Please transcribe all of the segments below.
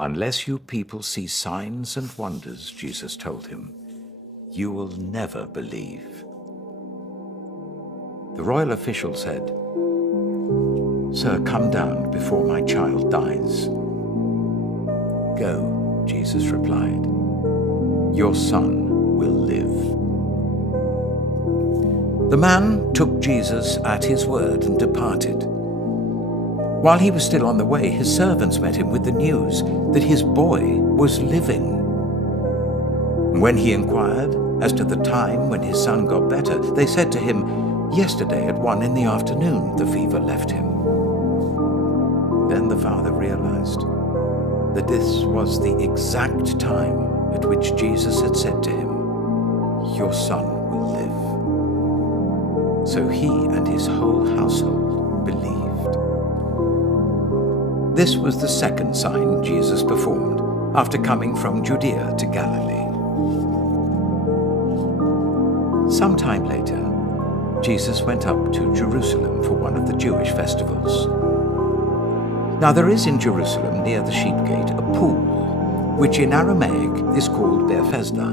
"Unless you people see signs and wonders," Jesus told him, "you will never believe." The royal official said, "Sir, come down before my child dies." "Go," Jesus replied. "Your son will live." The man took Jesus at his word and departed. While he was still on the way, his servants met him with the news that his boy was living. When he inquired as to the time when his son got better, they said to him, "Yesterday at 1 p.m, the fever left him." Then the father realized that this was the exact time at which Jesus had said to him, "Your son will live." So he and his whole household believed. This was the second sign Jesus performed after coming from Judea to Galilee. Sometime later, Jesus went up to Jerusalem for one of the Jewish festivals. Now there is in Jerusalem near the Sheep Gate a pool, which in Aramaic is called Bethesda,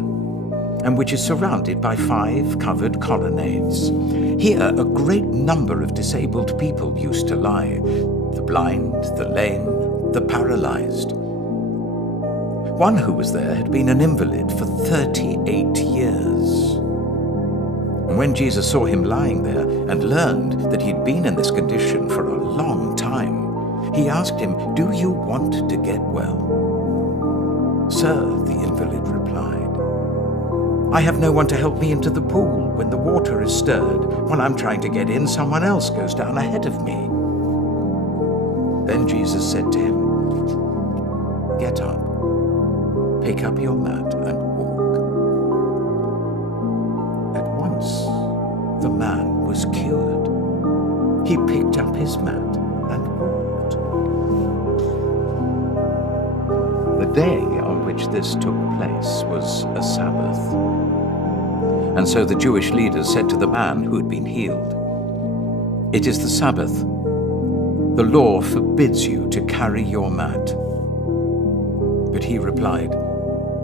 and which is surrounded by 5 covered colonnades. Here a great number of disabled people used to lie: the blind, the lame, the paralyzed. One who was there had been an invalid for 38 years. And when Jesus saw him lying there and learned that he'd been in this condition for a long time, he asked him, "Do you want to get well?" "Sir," the invalid replied, "I have no one to help me into the pool when the water is stirred. When I'm trying to get in, someone else goes down ahead of me." Then Jesus said to him, "Get up, pick up your mat and walk." At once, the man was cured. He picked up his mat and walked. The day on which this took place was a Sabbath. And so the Jewish leaders said to the man who had been healed, "It is the Sabbath. The law forbids you to carry your mat." But he replied,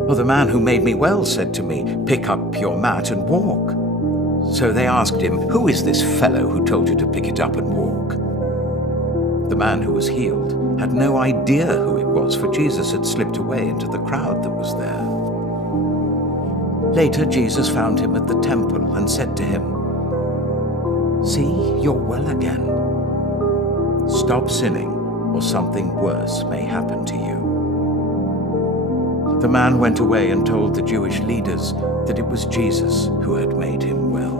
"Well, the man who made me well said to me, 'Pick up your mat and walk.'" So they asked him, "Who is this fellow who told you to pick it up and walk?" The man who was healed had no idea who it was, for Jesus had slipped away into the crowd that was there. Later, Jesus found him at the temple and said to him, "See, you're well again. Stop sinning, or something worse may happen to you." The man went away and told the Jewish leaders that it was Jesus who had made him well.